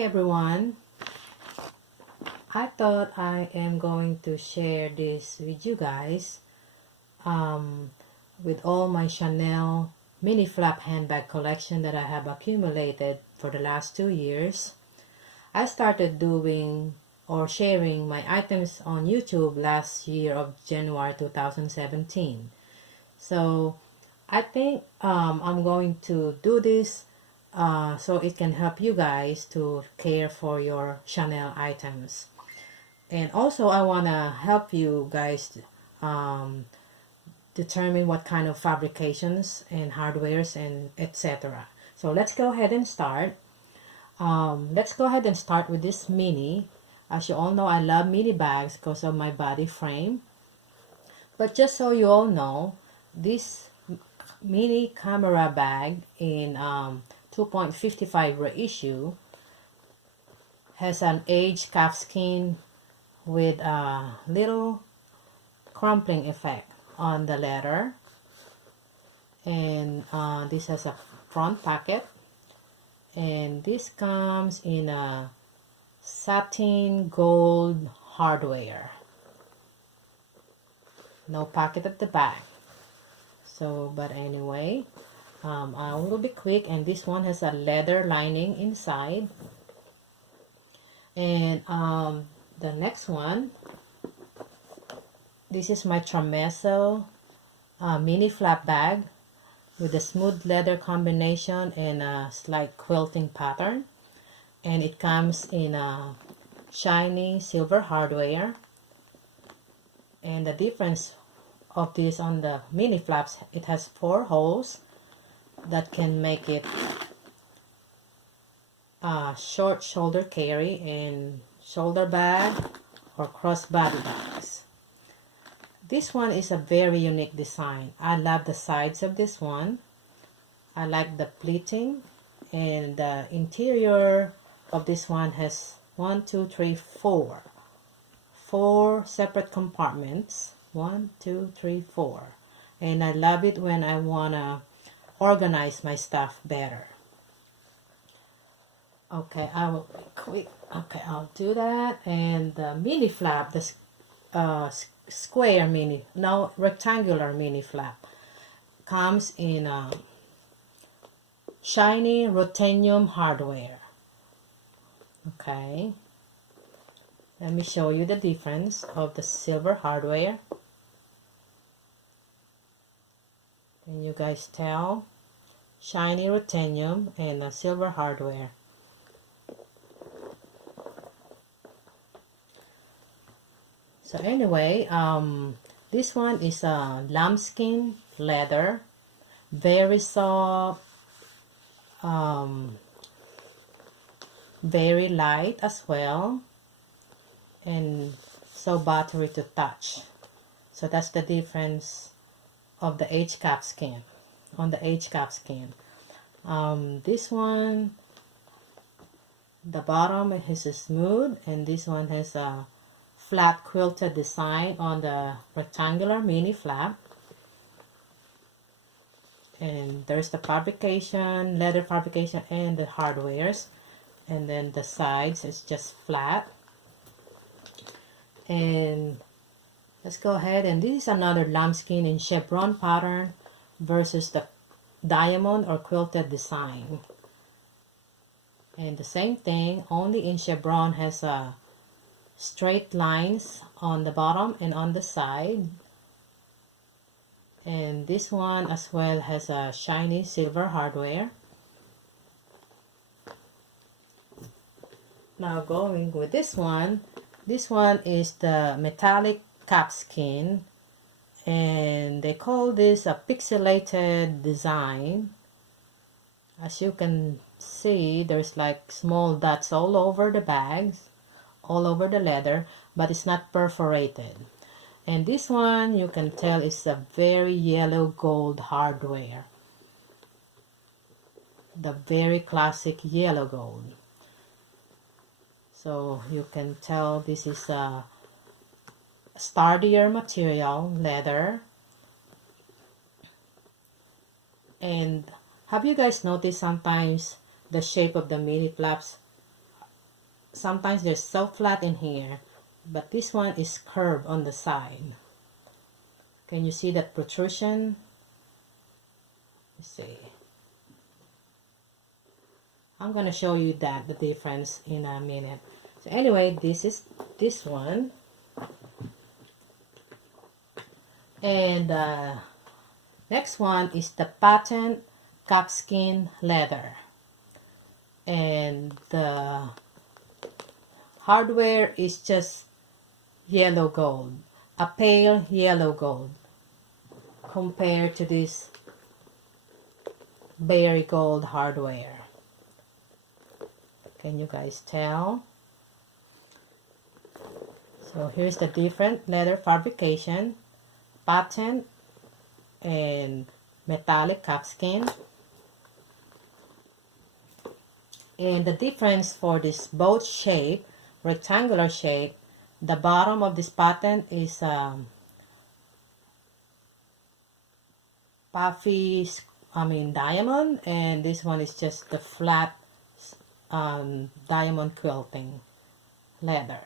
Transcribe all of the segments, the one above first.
Hi everyone. I thought I am going to share this with you guys with all my Chanel mini flap handbag collection that I have accumulated for the last 2 years. I started doing or sharing my items on YouTube last year of January 2017. So I think I'm going to do this so it can help you guys to care for your Chanel items. And also I want to help you guys determine what kind of fabrications and hardwares and etc. So let's go ahead and start. Let's go ahead and start with this mini. As you all know, I love mini bags because of my body frame. But just so you all know, this mini camera bag in 2.55 reissue has an aged calfskin with a little crumpling effect on the leather, and this has a front pocket, and this comes in a satin gold hardware, no pocket at the back. So but anyway, I will be quick, and this one has a leather lining inside. And the next one, this is my Trameso mini flap bag with a smooth leather combination and a slight quilting pattern, and it comes in a shiny silver hardware. And the difference of this on the mini flaps, it has 4 holes that can make it a short shoulder carry and shoulder bag or crossbody bags. This one is a very unique design. I love the sides of this one. I like the pleating, and the interior of this one has 4 separate compartments. 1, 2, 3, 4. And I love it when I wanna organize my stuff better. Okay, I will be quick. Okay, I'll do that. And the mini flap, the square mini, no, rectangular mini flap, comes in a shiny ruthenium hardware. Okay, let me show you the difference of the silver hardware. Can you guys tell? Shiny ruthenium and a silver hardware. So anyway, this one is a lambskin leather, very soft, very light as well, and so buttery to touch. So that's the difference of the aged calfskin. On the aged calfskin, this one, the bottom is smooth, and this one has a flat quilted design on the rectangular mini flap. And there's the fabrication, leather fabrication, and the hardwares. And then the sides is just flat. And let's go ahead, and this is another lambskin in chevron pattern versus the diamond or quilted design. And the same thing, only in chevron has a straight lines on the bottom and on the side. And this one as well has a shiny silver hardware. Now going with this one is the metallic calfskin, and they call this a pixelated design. As you can see, there's like small dots all over the bags, all over the leather, but it's not perforated. And this one, you can tell, is a very yellow gold hardware, the very classic yellow gold. So you can tell this is a sturdier material, leather. And have you guys noticed sometimes the shape of the mini flaps sometimes they're so flat in here, but this one is curved on the side. Can you see that protrusion? Let's see. I'm gonna show you that the difference in a minute. So anyway, this is this one, and next one is the patent Goatskin leather, and the hardware is just yellow gold, a pale yellow gold, compared to this berry gold hardware. Can you guys tell? So here's the different leather fabrication, patent and metallic Goatskin. And the difference for this boat shape, rectangular shape, the bottom of this patent is puffy, diamond, and this one is just the flat diamond quilting leather.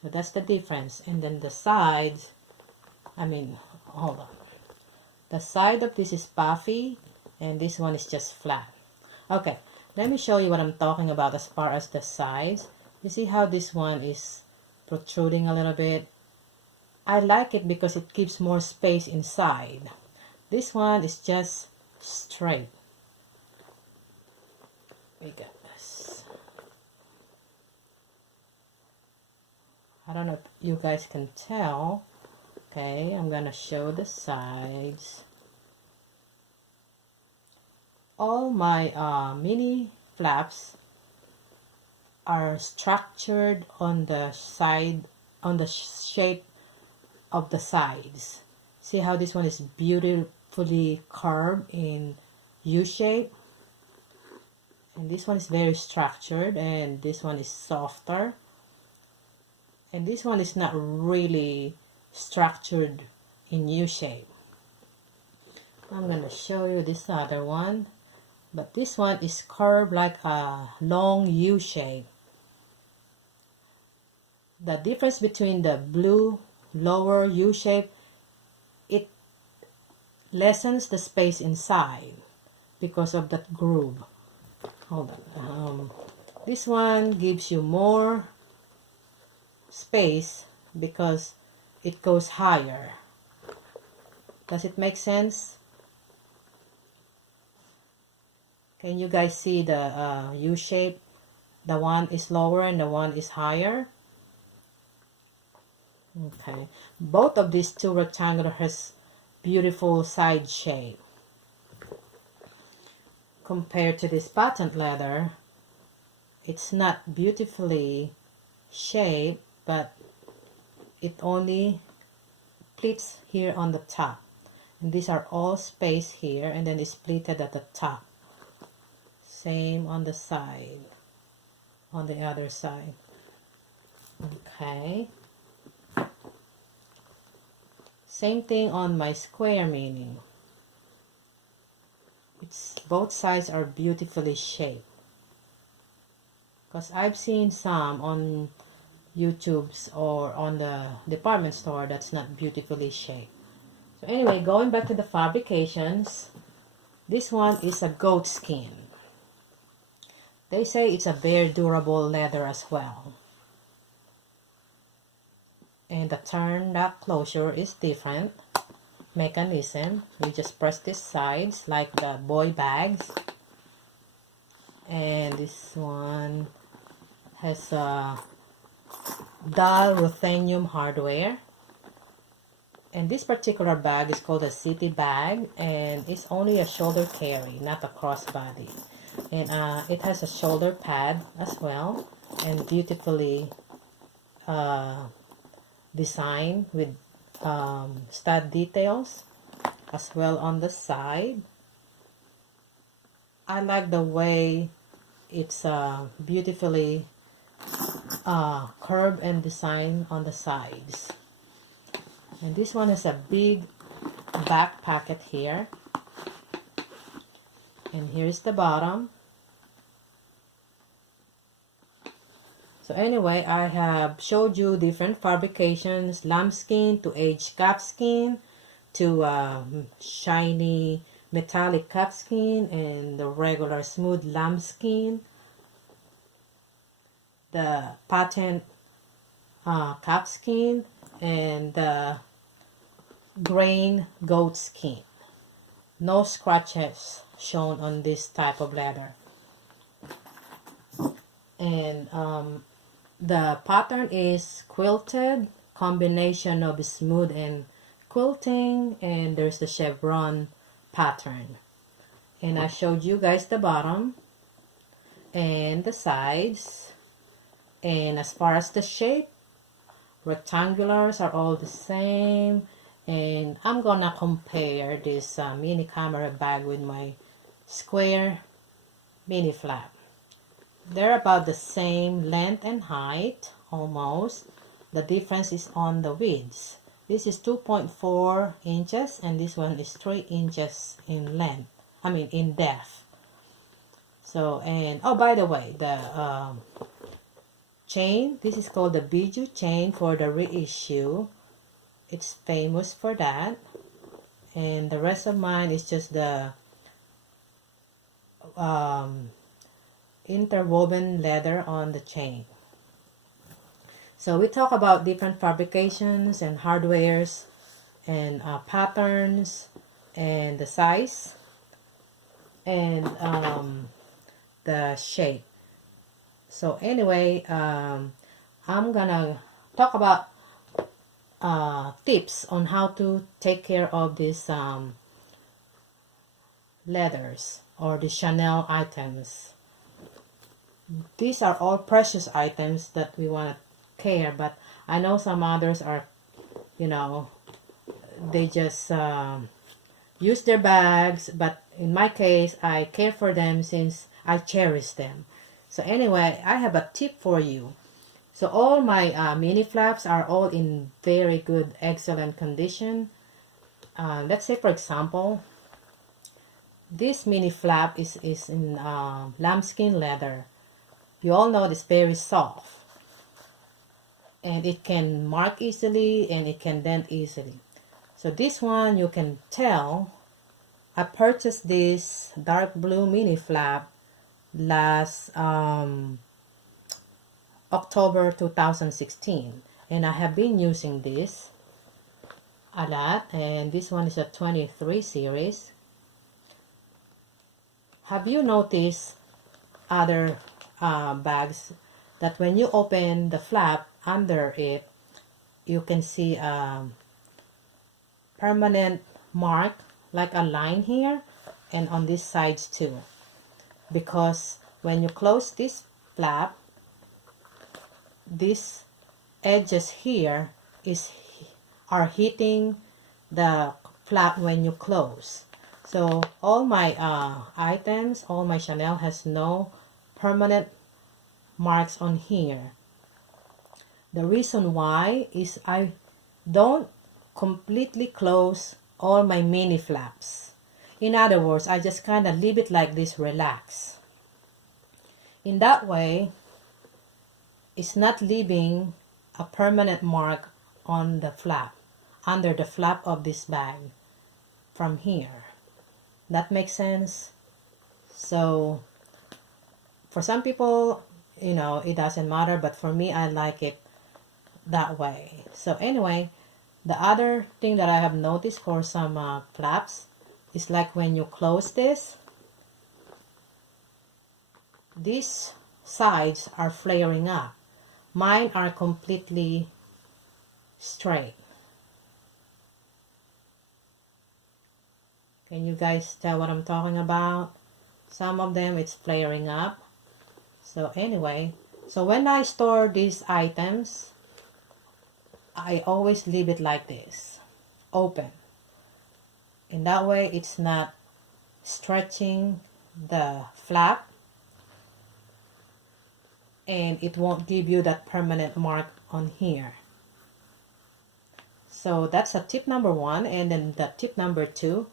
So that's the difference. And then the sides, hold on. The side of this is puffy, and this one is just flat. Okay, let me show you what I'm talking about as far as the sides. You see how this one is protruding a little bit? I like it because it gives more space inside. This one is just straight. We got this. I don't know if you guys can tell. Okay, I'm gonna show the sides. All my mini flaps are structured on the side, on the shape of the sides. See how this one is beautifully curved in U shape, and this one is very structured, and this one is softer, and this one is not really structured in U shape. I'm gonna show you this other one, but this one is curved like a long U shape. The difference between the blue lower U shape, it lessens the space inside because of that groove. Hold on. This one gives you more space because it goes higher. Does it make sense? Can you guys see the U shape? The one is lower and the one is higher. Okay, both of these two rectangular has beautiful side shape. Compared to this patent leather, it's not beautifully shaped, but it only pleats here on the top. And these are all spaced here, and then it's pleated at the top. Same on the side, on the other side. Okay. Same thing on my square mini. It's both sides are beautifully shaped. Because I've seen some on YouTube's or on the department store that's not beautifully shaped. So anyway, going back to the fabrications, this one is a goat skin. They say it's a very durable leather as well. And the turn lock closure is different mechanism. You just press these sides like the boy bags. And this one has a dull ruthenium hardware. And this particular bag is called a city bag, and it's only a shoulder carry, not a crossbody. And it has a shoulder pad as well, and beautifully designed with stud details as well on the side. I like the way it's beautifully curved and designed on the sides. And this one has a big back pocket here, and here's the bottom. So anyway, I have showed you different fabrications, lambskin to aged calfskin to shiny metallic calfskin and the regular smooth lambskin, the patent calfskin, and the grain goat skin. No scratches shown on this type of leather. And the pattern is quilted, combination of smooth and quilting, and there's the chevron pattern. And I showed you guys the bottom and the sides. And as far as the shape, rectangulars are all the same. And I'm gonna compare this mini camera bag with my square mini flap. They're about the same length and height, almost. The difference is on the widths. This is 2.4 inches and this one is 3 inches in length. I mean in depth. So, and oh, by the way, the chain, this is called the Bijou chain for the reissue. It's famous for that. And the rest of mine is just the interwoven leather on the chain. So we talk about different fabrications and hardwares and patterns and the size and the shape. So anyway, I'm gonna talk about tips on how to take care of these leathers or the Chanel items. These are all precious items that we want to care, but I know some others are, you know, they just use their bags, but in my case, I care for them since I cherish them. So anyway, I have a tip for you. So all my mini flaps are all in very good, excellent condition. Let's say, for example, this mini flap is in lambskin leather. You all know it's very soft. And it can mark easily and it can dent easily. So this one, you can tell, I purchased this dark blue mini flap last October 2016, and I have been using this a lot, and this one is a 23 series. Have you noticed other bags that when you open the flap under it, you can see a permanent mark like a line here and on these sides too? Because when you close this flap, these edges here are hitting the flap when you close. So all my items, all my Chanel has no permanent marks on here. The reason why is I don't completely close all my mini flaps. In other words, I just kind of leave it like this, relax. In that way, it's not leaving a permanent mark on the flap, under the flap of this bag from here. That makes sense? So for some people, you know, it doesn't matter, but for me, I like it that way. So anyway, the other thing that I have noticed for some flaps is like when you close this, these sides are flaring up. Mine are completely straight. Can you guys tell what I'm talking about? Some of them it's flaring up. So anyway, so when I store these items, I always leave it like this, open. In that way, it's not stretching the flap and it won't give you that permanent mark on here. So that's a tip number one. And then the tip number two,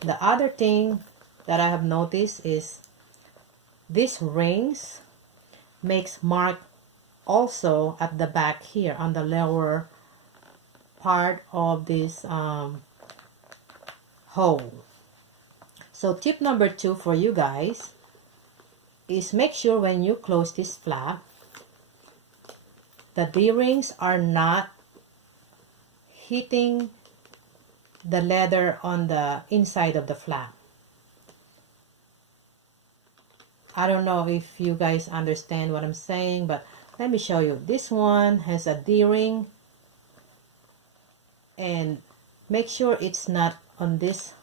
the other thing that I have noticed is these rings makes mark also at the back here on the lower part of this hole. So tip number 2 for you guys is make sure when you close this flap, the D-rings are not hitting the leather on the inside of the flap. I don't know if you guys understand what I'm saying, but let me show you. This one has a D-ring, and make sure it's not on this,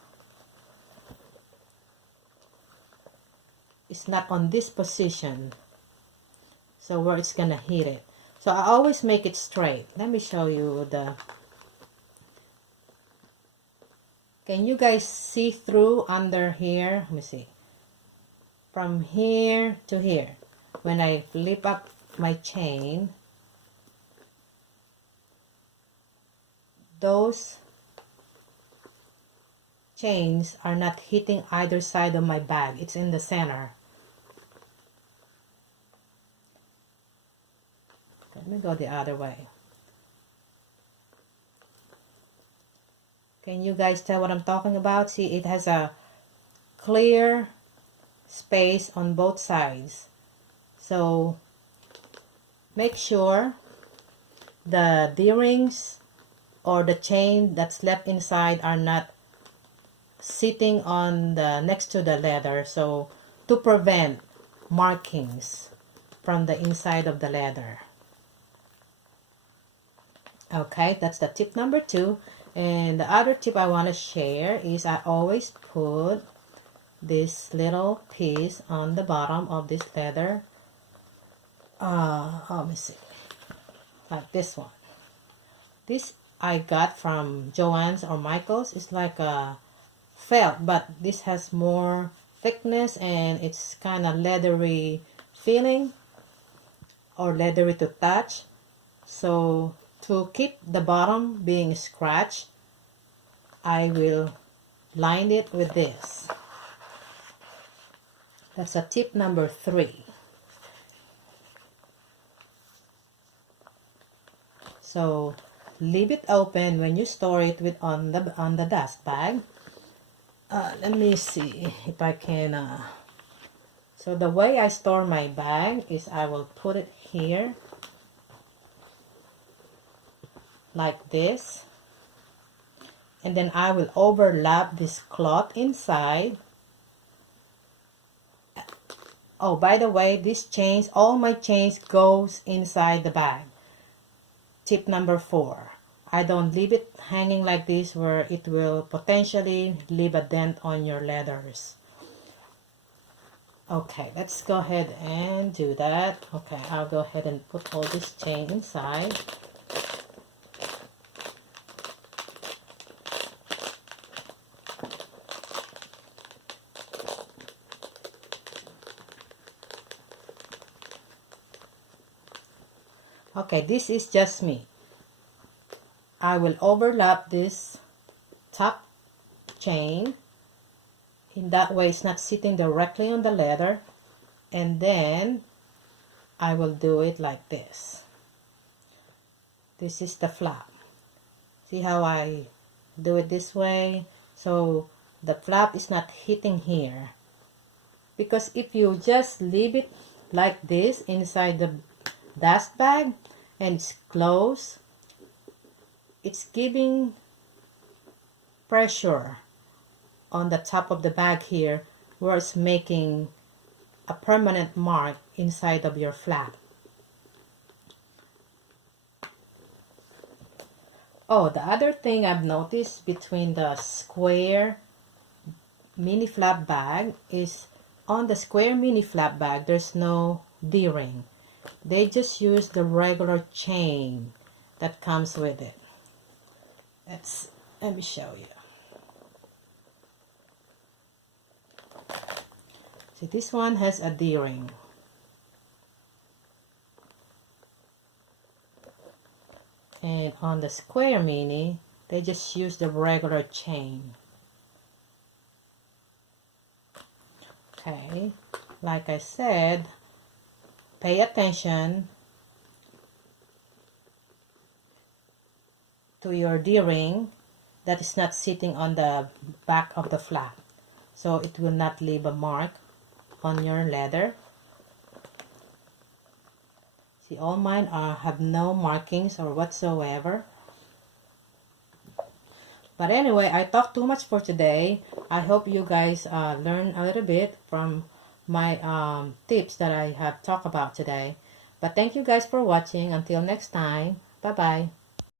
it's not on this position, so where it's gonna hit it. So I always make it straight. Let me show you the, can you guys see through under here? Let me see. From here to here, when I flip up my chain, those chains are not hitting either side of my bag. It's in the center. Let me go the other way. Can you guys tell what I'm talking about? See, it has a clear space on both sides. So make sure the D-rings or the chain that's left inside are not sitting on the next to the leather, so to prevent markings from the inside of the leather. Okay, that's the tip number 2. And the other tip I want to share is I always put this little piece on the bottom of this leather. Let me see, like this one. This I got from Joann's or Michael's. It's like a felt, but this has more thickness and it's kind of leathery feeling or leathery to touch. So to keep the bottom being scratched, I will line it with this. That's a tip number 3. So leave it open when you store it with on the dust bag. Let me see if I can. So the way I store my bag is I will put it here like this, and then I will overlap this cloth inside. Oh, by the way, these chains, all my chains goes inside the bag. Tip number 4. I don't leave it hanging like this where it will potentially leave a dent on your leathers. Okay, let's go ahead and do that. Okay, I'll go ahead and put all this chain inside. Okay, this is just me. I will overlap this top chain. In that way, it's not sitting directly on the leather. And then I will do it like this. This is the flap. See how I do it this way? So the flap is not hitting here. Because if you just leave it like this inside the dust bag and it's closed, it's giving pressure on the top of the bag here where it's making a permanent mark inside of your flap. Oh, the other thing I've noticed between the square mini flap bag is on the square mini flap bag there's no D-ring. They just use the regular chain that comes with it. Let me show you. See, this one has a D-ring. And on the square mini, they just use the regular chain. Okay, like I said, pay attention to your D-ring that is not sitting on the back of the flap, so it will not leave a mark on your leather. See, all mine have no markings or whatsoever. But anyway, I talked too much for today. I hope you guys learn a little bit from my tips that I have talked about today. But thank you guys for watching. Until next time, bye bye.